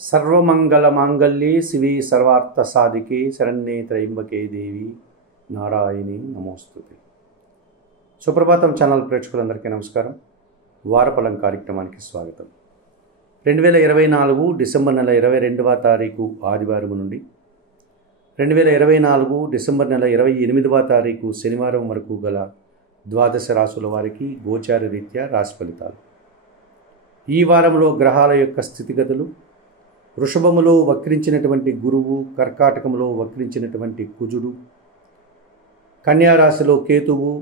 సర్వమంగళమాంగళ్యే శివే సర్వార్థసాధికే శరణ్యే త్రయంబకే దేవి నారాయణి నమోస్తుతే. సుప్రభాతం ఛానల్ ప్రేక్షకులందరికీ నమస్కారం. వారఫలం కార్యక్రమానికి స్వాగతం. 2024 డిసెంబర్ నెల 22వ తారీఖు ఆదివారం నుండి 2024 డిసెంబర్ నెల 28వ తారీఖు శనివారం వరకు గల ద్వాదశ రాశుల వారికి గోచార రీత్యా రాశి ఫలితాలు. ఈ వారంలో గ్రహాల యొక్క స్థితిగతులు: వృషభములో వక్రించినటువంటి గురువు, కర్కాటకములో వక్రించినటువంటి కుజుడు, కన్యారాశిలో కేతువు,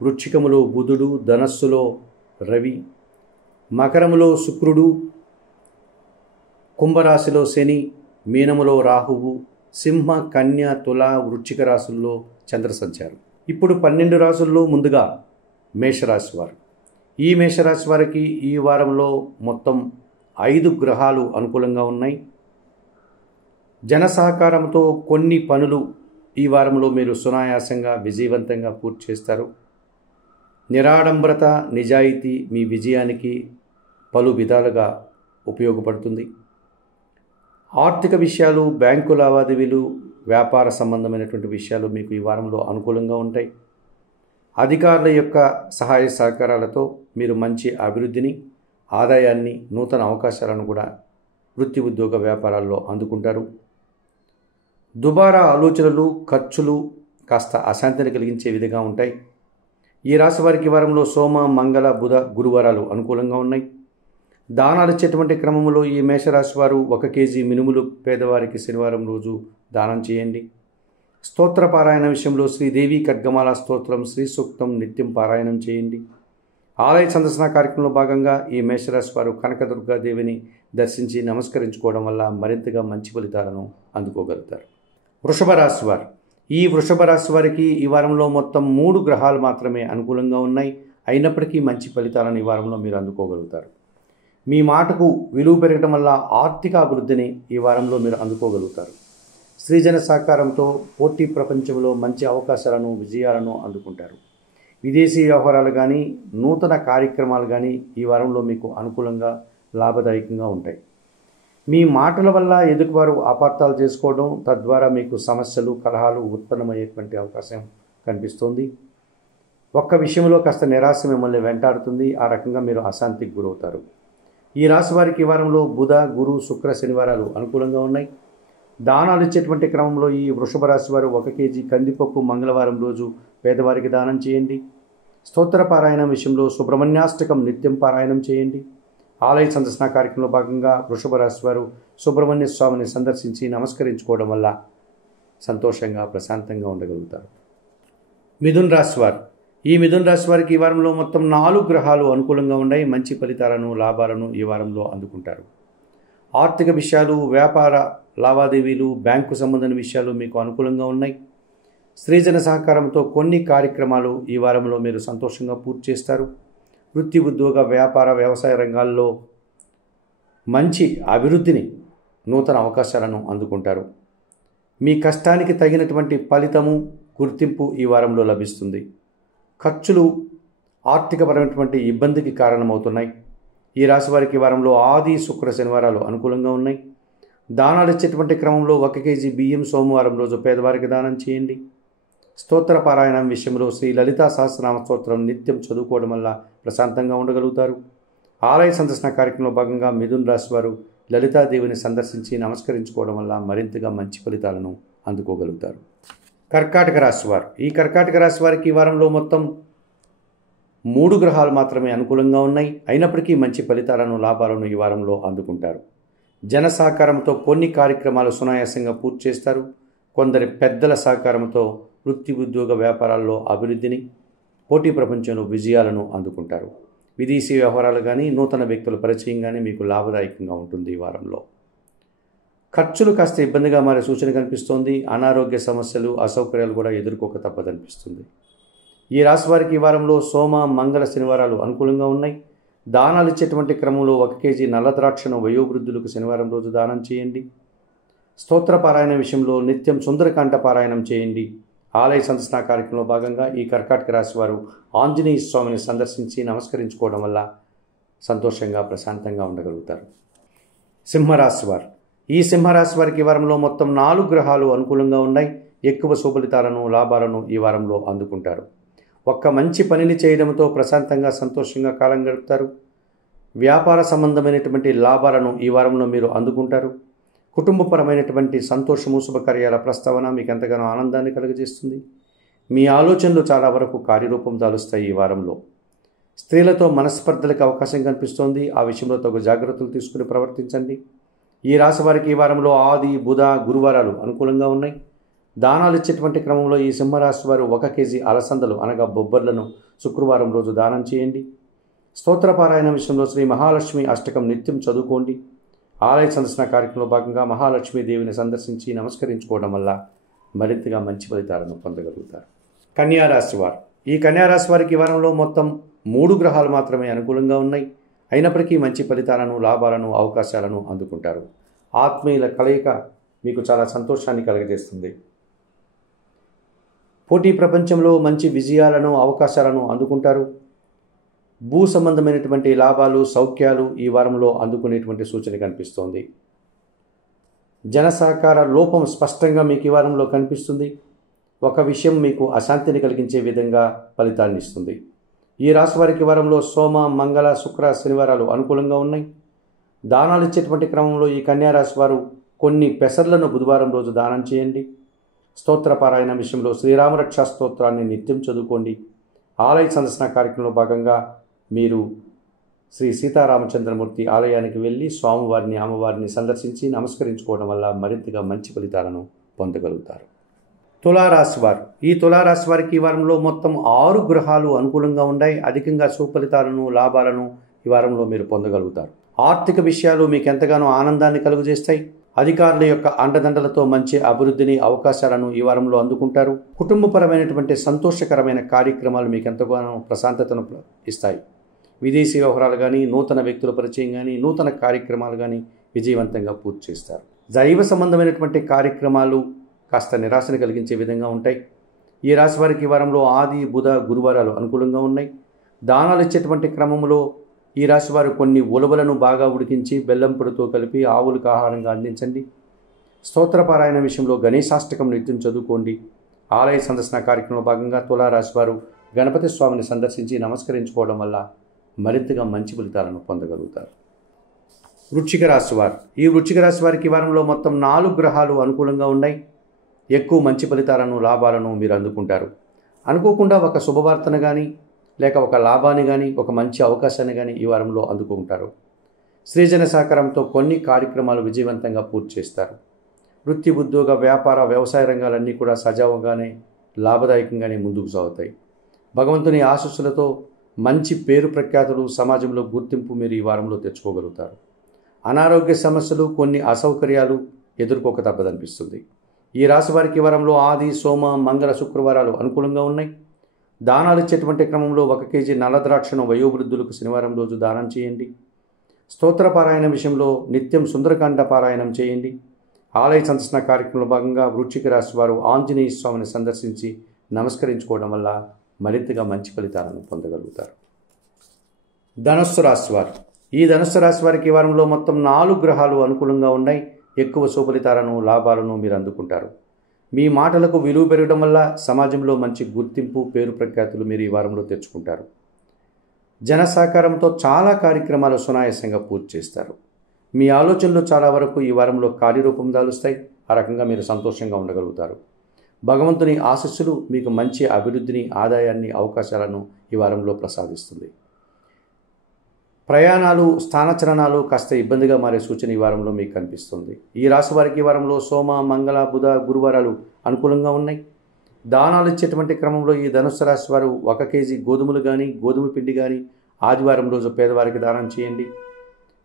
వృశ్చికములో బుధుడు, ధనస్సులో రవి, మకరములో శుక్రుడు, కుంభరాశిలో శని, మీనములో రాహువు, సింహ, కన్య, తుల, వృశ్చిక రాశుల్లో చంద్ర సంచారం. ఇప్పుడు 12 రాశుల్లో ముందుగా మేషరాశి వారు. ఈ మేషరాశి వారికి ఈ వారంలో మొత్తం 5 గ్రహాలు అనుకూలంగా ఉన్నాయి. జన సహకారంతో కొన్ని పనులు ఈ వారంలో మీరు సునాయాసంగా విజయవంతంగా పూర్తి చేస్తారు. నిరాడంబరత, నిజాయితీ మీ విజయానికి పలు విధాలుగా ఉపయోగపడుతుంది. ఆర్థిక విషయాలు, బ్యాంకు లావాదేవీలు, వ్యాపార సంబంధమైనటువంటి విషయాలు మీకు ఈ వారంలో అనుకూలంగా ఉంటాయి. అధికారుల యొక్క సహాయ సహకారాలతో మీరు మంచి అభివృద్ధిని, ఆదాయాన్ని, నూతన అవకాశాలను కూడా వృత్తి, ఉద్యోగ, వ్యాపారాల్లో అందుకుంటారు. దుబారా ఆలోచనలు, ఖర్చులు కాస్త అశాంతిని కలిగించే విధంగా ఉంటాయి. ఈ రాశి వారికి వారంలో సోమ, మంగళ, బుధ, గురువారాలు అనుకూలంగా ఉన్నాయి. దానాలు ఇచ్చేటువంటి క్రమంలో ఈ మేషరాశి వారు 1 కేజీ మినుములు పేదవారికి శనివారం రోజు దానం చేయండి. స్తోత్ర పారాయణ విషయంలో శ్రీదేవి ఖడ్గమాల స్తోత్రం, శ్రీ సూక్తం నిత్యం పారాయణం చేయండి. ఆలయ సందర్శన కార్యక్రమంలో భాగంగా ఈ మేషరాశి వారు కనకదుర్గాదేవిని దర్శించి నమస్కరించుకోవడం వల్ల మరింతగా మంచి ఫలితాలను అందుకోగలుగుతారు. వృషభ రాశి వారు. ఈ వృషభ రాశి వారికి ఈ వారంలో మొత్తం 3 గ్రహాలు మాత్రమే అనుకూలంగా ఉన్నాయి. అయినప్పటికీ మంచి ఫలితాలను ఈ వారంలో మీరు అందుకోగలుగుతారు. మీ మాటకు విలువ పెరగడం వల్ల ఆర్థిక అభివృద్ధిని ఈ వారంలో మీరు అందుకోగలుగుతారు. స్త్రీజన సహకారంతో పోటీ ప్రపంచంలో మంచి అవకాశాలను, విజయాలను అందుకుంటారు. విదేశీ వ్యవహారాలు కానీ, నూతన కార్యక్రమాలు కానీ ఈ వారంలో మీకు అనుకూలంగా, లాభదాయకంగా ఉంటాయి. మీ మాటల వల్ల ఎదుటివారు అపార్థాలు చేసుకోవడం, తద్వారా మీకు సమస్యలు, కలహాలు ఉత్పన్నమయ్యేటువంటి అవకాశం కనిపిస్తోంది. ఒక్క విషయంలో కాస్త నిరాశ మిమ్మల్ని వెంటాడుతుంది. ఆ రకంగా మీరు అశాంతికి గురవుతారు. ఈ రాశి వారికి ఈ వారంలో బుధ, గురు, శుక్ర, శనివారాలు అనుకూలంగా ఉన్నాయి. దానాలు ఇచ్చేటువంటి క్రమంలో ఈ వృషభ రాశి వారు 1 కేజీ కందిపప్పు మంగళవారం రోజు పేదవారికి దానం చేయండి. స్తోత్ర పారాయణం విషయంలో సుబ్రహ్మణ్యాష్టకం నిత్యం పారాయణం చేయండి. ఆలయ సందర్శన కార్యక్రమంలో భాగంగా వృషభ రాశి వారు సుబ్రహ్మణ్య స్వామిని సందర్శించి నమస్కరించుకోవడం వల్ల సంతోషంగా, ప్రశాంతంగా ఉండగలుగుతారు. మిథున్ రాశి వారు. ఈ మిథున్ రాశి వారికి ఈ వారంలో మొత్తం 4 గ్రహాలు అనుకూలంగా ఉన్నాయి. మంచి ఫలితాలను, లాభాలను ఈ వారంలో అందుకుంటారు. ఆర్థిక విషయాలు, వ్యాపార లావాదేవీలు, బ్యాంకు సంబంధమైన విషయాలు మీకు అనుకూలంగా ఉన్నాయి. స్త్రీజన సహకారంతో కొన్ని కార్యక్రమాలు ఈ వారంలో మీరు సంతోషంగా పూర్తి చేస్తారు. వృత్తి, ఉద్యోగ, వ్యాపార, వ్యవసాయ రంగాల్లో మంచి అభివృద్ధిని, నూతన అవకాశాలను అందుకుంటారు. మీ కష్టానికి తగినటువంటి ఫలితము, గుర్తింపు ఈ వారంలో లభిస్తుంది. ఖర్చులు ఆర్థికపరమైనటువంటి ఇబ్బందికి కారణమవుతున్నాయి. ఈ రాశి వారికి వారంలో ఆది, శుక్ర, శనివారాలు అనుకూలంగా ఉన్నాయి. దానాలు ఇచ్చేటువంటి క్రమంలో 1 కేజీ బియ్యం సోమవారం రోజు పేదవారికి దానం చేయండి. స్తోత్ర పారాయణం విషయంలో శ్రీ లలితా సహస్రనామ స్తోత్రం నిత్యం చదువుకోవడం వల్ల ప్రశాంతంగా ఉండగలుగుతారు. ఆలయ సందర్శన కార్యక్రమంలో భాగంగా మిథున్ రాశి వారు లలితాదేవిని సందర్శించి నమస్కరించుకోవడం వల్ల మరింతగా మంచి ఫలితాలను అందుకోగలుగుతారు. కర్కాటక రాశి వారు. ఈ కర్కాటక రాశి వారికి ఈ వారంలో మొత్తం 3 గ్రహాలు మాత్రమే అనుకూలంగా ఉన్నాయి. అయినప్పటికీ మంచి ఫలితాలను, లాభాలను ఈ వారంలో అందుకుంటారు. జన సహకారంతో కొన్ని కార్యక్రమాలు సునాయాసంగా పూర్తి చేస్తారు. కొందరి పెద్దల సహకారంతో వృత్తి, ఉద్యోగ, వ్యాపారాల్లో అభివృద్ధిని, పోటీ ప్రపంచంలో విజయాలను అందుకుంటారు. విదేశీ వ్యవహారాలు కానీ, నూతన వ్యక్తుల పరిచయం కానీ మీకు లాభదాయకంగా ఉంటుంది. ఈ వారంలో ఖర్చులు కాస్త ఇబ్బందిగా మారే సూచన కనిపిస్తోంది. అనారోగ్య సమస్యలు, అసౌకర్యాలు కూడా ఎదుర్కోక తప్పదనిపిస్తుంది. ఈ రాశి వారికి ఈ వారంలో సోమ, మంగళ, శనివారాలు అనుకూలంగా ఉన్నాయి. దానాలు ఇచ్చేటువంటి క్రమంలో 1 కేజీ నల్ల ద్రాక్షను వయోవృద్ధులకు శనివారం రోజు దానం చేయండి. స్తోత్ర పారాయణ విషయంలో నిత్యం సుందరకాండ పారాయణం చేయండి. ఆలయ సందర్శన కార్యక్రమంలో భాగంగా ఈ కర్కాటక రాశి వారు ఆంజనేయ స్వామిని సందర్శించి నమస్కరించుకోవడం వల్ల సంతోషంగా, ప్రశాంతంగా ఉండగలుగుతారు. సింహరాశి వారు. ఈ సింహరాశి వారికి ఈ వారంలో మొత్తం 4 గ్రహాలు అనుకూలంగా ఉన్నాయి. ఎక్కువ శుభలితాలను, లాభాలను ఈ వారంలో అందుకుంటారు. ఒక్క మంచి పనిని చేయడంతో ప్రశాంతంగా, సంతోషంగా కాలం గడుపుతారు. వ్యాపార సంబంధమైనటువంటి లాభాలను ఈ వారంలో మీరు అందుకుంటారు. కుటుంబపరమైనటువంటి సంతోషము, శుభకార్యాల ప్రస్తావన మీకు ఎంతగానో ఆనందాన్ని కలుగజేస్తుంది. మీ ఆలోచనలు చాలా వరకు కార్యరూపం దాలుస్తాయి. ఈ వారంలో స్త్రీలతో మనస్పర్ధలకు అవకాశం కనిపిస్తోంది. ఆ విషయంలో తగు జాగ్రత్తలు తీసుకుని ప్రవర్తించండి. ఈ రాశి వారికి ఈ వారంలో ఆది, బుధ, గురువారాలు అనుకూలంగా ఉన్నాయి. దానాలు ఇచ్చేటువంటి క్రమంలో ఈ సింహరాశి వారు 1 కేజీ అలసందలు అనగా బొబ్బర్లను శుక్రవారం రోజు దానం చేయండి. స్తోత్రపారాయణ విషయంలో శ్రీ మహాలక్ష్మి అష్టకం నిత్యం చదువుకోండి. ఆలయ సందర్శన కార్యక్రమంలో భాగంగా మహాలక్ష్మీదేవిని సందర్శించి నమస్కరించుకోవడం వల్ల మరింతగా మంచి ఫలితాలను పొందగలుగుతారు. కన్యారాశి వారు. ఈ కన్యారాశి వారికి ఈ వారంలో మొత్తం 3 గ్రహాలు మాత్రమే అనుకూలంగా ఉన్నాయి. అయినప్పటికీ మంచి ఫలితాలను, లాభాలను, అవకాశాలను అందుకుంటారు. ఆత్మీయుల కలయిక మీకు చాలా సంతోషాన్ని కలుగజేస్తుంది. పోటీ ప్రపంచంలో మంచి విజయాలను, అవకాశాలను అందుకుంటారు. భూ సంబంధమైనటువంటి లాభాలు, సౌఖ్యాలు ఈ వారంలో అందుకునేటువంటి సూచన కనిపిస్తోంది. జన సహకార లోపం స్పష్టంగా మీకు ఈ వారంలో కనిపిస్తుంది. ఒక విషయం మీకు అశాంతిని కలిగించే విధంగా ఫలితాన్ని ఇస్తుంది. ఈ రాశి వారికి వారంలో సోమ, మంగళ, శుక్ర, శనివారాలు అనుకూలంగా ఉన్నాయి. దానాలు ఇచ్చేటువంటి క్రమంలో ఈ కన్యారాశి వారు కొన్ని పెసర్లను బుధవారం రోజు దానం చేయండి. స్తోత్రపారాయణ విషయంలో శ్రీరామరక్ష స్తోత్రాన్ని నిత్యం చదువుకోండి. ఆలయ సందర్శన కార్యక్రమంలో భాగంగా మీరు శ్రీ సీతారామచంద్రమూర్తి ఆలయానికి వెళ్ళి స్వామివారిని, అమ్మవారిని సందర్శించి నమస్కరించుకోవడం వల్ల మరింతగా మంచి ఫలితాలను పొందగలుగుతారు. తులారాశి వారు. ఈ తులారాశి వారికి ఈ వారంలో మొత్తం 6 గ్రహాలు అనుకూలంగా ఉన్నాయి. అధికంగా సుఫలితాలను, లాభాలను ఈ వారంలో మీరు పొందగలుగుతారు. ఆర్థిక విషయాలు మీకు ఎంతగానో ఆనందాన్ని కలుగజేస్తాయి. అధికారుల యొక్క అండదండలతో మంచి అభివృద్ధిని, అవకాశాలను ఈ వారంలో అందుకుంటారు. కుటుంబపరమైనటువంటి సంతోషకరమైన కార్యక్రమాలు మీకు ఎంతగానో ప్రశాంతతను ఇస్తాయి. విదేశీ వ్యవహారాలు కానీ, నూతన వ్యక్తుల పరిచయం కానీ, నూతన కార్యక్రమాలు కానీ విజయవంతంగా పూర్తి చేస్తారు. దైవ సంబంధమైనటువంటి కార్యక్రమాలు కాస్త నిరాశను కలిగించే విధంగా ఉంటాయి. ఈ రాశి వారికి ఈ వారంలో ఆది, బుధ, గురువారాలు అనుకూలంగా ఉన్నాయి. దానాలు ఇచ్చేటువంటి క్రమంలో ఈ రాశి వారు కొన్ని ఉలవలను బాగా ఉడికించి బెల్లం పొడితో కలిపి ఆవులకు ఆహారంగా అందించండి. స్తోత్రపారాయణ విషయంలో గణేశాష్టకం నిత్యం చదువుకోండి. ఆలయ సందర్శన కార్యక్రమంలో భాగంగా తులారాశి వారు గణపతి స్వామిని సందర్శించి నమస్కరించుకోవడం వల్ల మరింతగా మంచి ఫలితాలను పొందగలుగుతారు. వృశ్చిక రాశి వారు. ఈ వృశ్చిక రాశి వారికి ఈ వారంలో మొత్తం 4 గ్రహాలు అనుకూలంగా ఉన్నాయి. ఎక్కువ మంచి ఫలితాలను, లాభాలను మీరు అందుకుంటారు. అనుకోకుండా ఒక శుభవార్తను కానీ, లేక ఒక లాభాన్ని కానీ, ఒక మంచి అవకాశాన్ని కానీ ఈ వారంలో అందుకుంటారు. స్త్రీజన సహకారంతో కొన్ని కార్యక్రమాలు విజయవంతంగా పూర్తి చేస్తారు. వృత్తి, ఉద్యోగ, వ్యాపార, వ్యవసాయ రంగాలన్నీ కూడా సజావుగానే, లాభదాయకంగానే ముందుకు సాగుతాయి. భగవంతుని ఆశీస్సులతో మంచి పేరు ప్రఖ్యాతులు, సమాజంలో గుర్తింపు మీరు ఈ వారంలో తెచ్చుకోగలుగుతారు. అనారోగ్య సమస్యలు, కొన్ని అసౌకర్యాలు ఎదుర్కోక తప్పదనిపిస్తుంది. ఈ రాశి వారికి ఈ వారంలో ఆది, సోమ, మంగళ, శుక్రవారాలు అనుకూలంగా ఉన్నాయి. దానాలు ఇచ్చేటువంటి క్రమంలో 1 కేజీ నల్ల ద్రాక్షను వయోవృద్ధులకు శనివారం రోజు దానం చేయండి. స్తోత్రపారాయణ విషయంలో నిత్యం సుందరకాండ పారాయణం చేయండి. ఆలయ సందర్శన కార్యక్రమంలో భాగంగా వృశ్చిక రాశి వారు ఆంజనేయ స్వామిని సందర్శించి నమస్కరించుకోవడం వల్ల మరింతగా మంచి ఫలితాలను పొందగలుగుతారు. ధనుస్సు రాశి వారు. ఈ ధనుస్సు రాశి వారికి ఈ వారంలో మొత్తం 4 గ్రహాలు అనుకూలంగా ఉన్నాయి. ఎక్కువ సుఫలితాలను, లాభాలను మీరు అందుకుంటారు. మీ మాటలకు విలువ పెరగడం వల్ల సమాజంలో మంచి గుర్తింపు, పేరు ప్రఖ్యాతులు మీరు ఈ వారంలో తెచ్చుకుంటారు. జన సహకారంతో చాలా కార్యక్రమాలు సునాయాసంగా పూర్తి చేస్తారు. మీ ఆలోచనలు చాలా వరకు ఈ వారంలో కార్యరూపం దాలుస్తాయి. ఆ రకంగా మీరు సంతోషంగా ఉండగలుగుతారు. భగవంతుని ఆశీస్సులు మీకు మంచి అభివృద్ధిని, ఆదాయాన్ని, అవకాశాలను ఈ వారంలో ప్రసాదిస్తుంది. ప్రయాణాలు, స్థానచలనాలు కాస్త ఇబ్బందిగా మారే సూచన ఈ వారంలో మీకు కనిపిస్తుంది. ఈ రాశి వారికి ఈ వారంలో సోమ, మంగళ, బుధ, గురువారాలు అనుకూలంగా ఉన్నాయి. దానాలు ఇచ్చేటువంటి క్రమంలో ఈ ధనుస్సు రాశి వారు 1 కేజీ గోధుమలు కానీ, గోధుమ పిండి కానీ ఆదివారం రోజు పేదవారికి దానం చేయండి.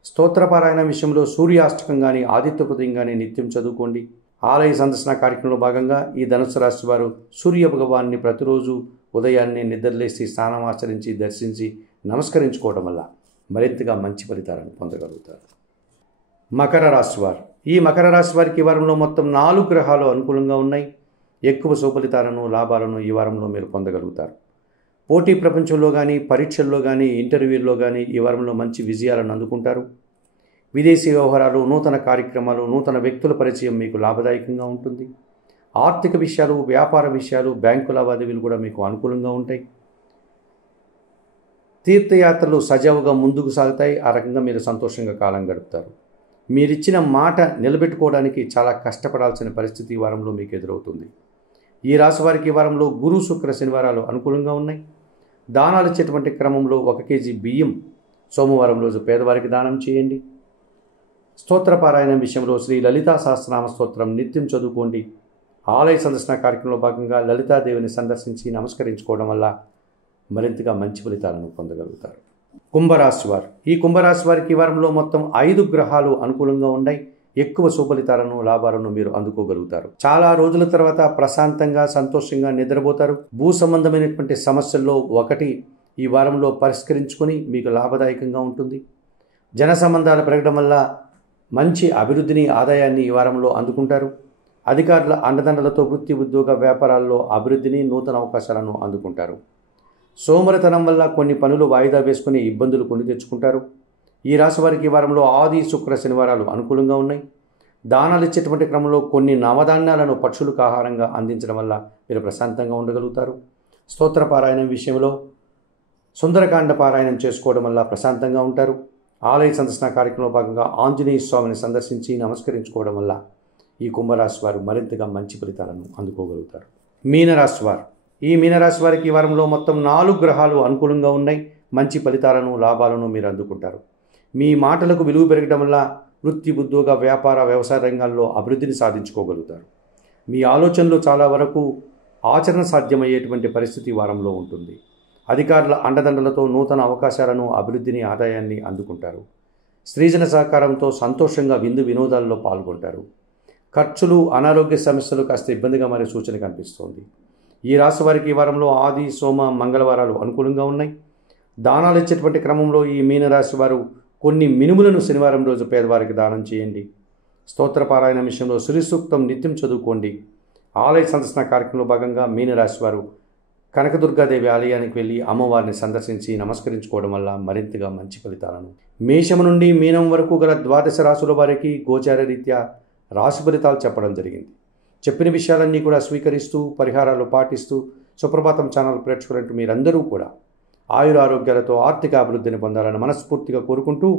స్తోత్రపారాయణ విషయంలో సూర్యాష్టకం కానీ, ఆదిత్య హృదయం కానీ నిత్యం చదువుకోండి. ఆలయ సందర్శన కార్యక్రమంలో భాగంగా ఈ ధనుస్సు రాశి వారు సూర్య భగవాన్ని ప్రతిరోజు ఉదయాన్నే నిద్రలేసి స్నానమాచరించి దర్శించి నమస్కరించుకోవడం వల్ల మరింతగా మంచి ఫలితాలను పొందగలుగుతారు. మకర రాశి వారు. ఈ మకర రాశి వారికి ఈ వారంలో మొత్తం 4 గ్రహాలు అనుకూలంగా ఉన్నాయి. ఎక్కువ సుఫలితాలను, లాభాలను ఈ వారంలో మీరు పొందగలుగుతారు. పోటీ ప్రపంచంలో కానీ, పరీక్షల్లో కానీ, ఇంటర్వ్యూల్లో కానీ ఈ వారంలో మంచి విజయాలను అందుకుంటారు. విదేశీ వ్యవహారాలు, నూతన కార్యక్రమాలు, నూతన వ్యక్తుల పరిచయం మీకు లాభదాయకంగా ఉంటుంది. ఆర్థిక విషయాలు, వ్యాపార విషయాలు, బ్యాంకు లావాదేవీలు కూడా మీకు అనుకూలంగా ఉంటాయి. తీర్థయాత్రలు సజావుగా ముందుకు సాగుతాయి. ఆ రకంగా మీరు సంతోషంగా కాలం గడుపుతారు. మీరిచ్చిన మాట నిలబెట్టుకోవడానికి చాలా కష్టపడాల్సిన పరిస్థితి ఈ వారంలో మీకు ఎదురవుతుంది. ఈ రాశి వారికి ఈ వారంలో గురు, శుక్ర, శనివారాలు అనుకూలంగా ఉన్నాయి. దానాలు ఇచ్చేటువంటి క్రమంలో 1 కేజీ బియ్యం సోమవారం రోజు పేదవారికి దానం చేయండి. స్తోత్రపారాయణం విషయంలో శ్రీ లలితా సహస్రనామ స్తోత్రం నిత్యం చదువుకోండి. ఆలయ సందర్శన కార్యక్రమంలో భాగంగా లలితాదేవిని సందర్శించి నమస్కరించుకోవడం వల్ల మరింతగా మంచి ఫలితాలను పొందగలుగుతారు. కుంభరాశి వారు, ఈ కుంభరాశి వారికి ఈ వారంలో మొత్తం 5 గ్రహాలు అనుకూలంగా ఉన్నాయి. ఎక్కువ సుఫలితాలను, లాభాలను మీరు అందుకోగలుగుతారు. చాలా రోజుల తర్వాత ప్రశాంతంగా, సంతోషంగా నిద్రపోతారు. భూ సంబంధమైనటువంటి సమస్యల్లో ఒకటి ఈ వారంలో పరిష్కరించుకొని మీకు లాభదాయకంగా ఉంటుంది. జన సంబంధాలు పెరగడం వల్ల మంచి అభివృద్ధిని, ఆదాయాన్ని ఈ వారంలో అందుకుంటారు. అధికారుల అండదండలతో వృత్తి, ఉద్యోగ, వ్యాపారాల్లో అభివృద్ధిని, నూతన అవకాశాలను అందుకుంటారు. సోమరితనం వల్ల కొన్ని పనులు వాయిదా వేసుకుని ఇబ్బందులు కొని తెచ్చుకుంటారు. ఈ రాశి వారికి ఈ వారంలో ఆది, శుక్ర, శనివారాలు అనుకూలంగా ఉన్నాయి. దానాలు ఇచ్చేటువంటి క్రమంలో కొన్ని నవధాన్యాలను పక్షులకు ఆహారంగా అందించడం వల్ల మీరు ప్రశాంతంగా ఉండగలుగుతారు. స్తోత్రపారాయణం విషయంలో సుందరకాండ పారాయణం చేసుకోవడం వల్ల ప్రశాంతంగా ఉంటారు. ఆలయ సందర్శన కార్యక్రమంలో భాగంగా ఆంజనేయ స్వామిని సందర్శించి నమస్కరించుకోవడం వల్ల ఈ కుంభరాశి వారు మరింతగా మంచి ఫలితాలను అందుకోగలుగుతారు. మీనరాశి వారు, ఈ మీనరాశి వారికి ఈ వారంలో మొత్తం 4 గ్రహాలు అనుకూలంగా ఉన్నాయి. మంచి ఫలితాలను, లాభాలను మీరు అందుకుంటారు. మీ మాటలకు విలువ పెరగడం వల్ల వృత్తి, ఉద్యోగ, వ్యాపార, వ్యవసాయ రంగాల్లో అభివృద్ధిని సాధించుకోగలుగుతారు. మీ ఆలోచనలు చాలా వరకు ఆచరణ సాధ్యమయ్యేటువంటి పరిస్థితి వారంలో ఉంటుంది. అధికారుల అండదండలతో నూతన అవకాశాలను, అభివృద్ధిని, ఆదాయాన్ని అందుకుంటారు. స్త్రీజన సహకారంతో సంతోషంగా విందు వినోదాల్లో పాల్గొంటారు. ఖర్చులు, అనారోగ్య సమస్యలు కాస్త ఇబ్బందిగా మారే సూచన కనిపిస్తోంది. ఈ రాశి వారికి ఈ వారంలో ఆది, సోమ, మంగళవారాలు అనుకూలంగా ఉన్నాయి. దానాలు ఇచ్చేటువంటి క్రమంలో ఈ మీనరాశి వారు కొన్ని మినుములను శనివారం రోజు పేదవారికి దానం చేయండి. స్తోత్రపారాయణ విషయంలో శ్రీ సూక్తం నిత్యం చదువుకోండి. ఆలయ సందర్శన కార్యక్రమంలో భాగంగా మీనరాశి వారు కనకదుర్గాదేవి ఆలయానికి వెళ్ళి అమ్మవారిని సందర్శించి నమస్కరించుకోవడం వల్ల మరింతగా మంచి ఫలితాలను. మేషం నుండి మీనం వరకు గల 12 రాశుల వారికి గోచార రీత్యా రాశి ఫలితాలు చెప్పడం జరిగింది. చెప్పిన విషయాలన్నీ కూడా స్వీకరిస్తూ, పరిహారాలు పాటిస్తూ సుప్రభాతం ఛానల్ ప్రేక్షకులంటూ మీరందరూ కూడా ఆయురారోగ్యాలతో ఆర్థిక అభివృద్ధిని పొందాలని మనస్ఫూర్తిగా కోరుకుంటూ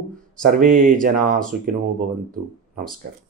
సర్వే జనా సుఖినో భవంతు. నమస్కారం.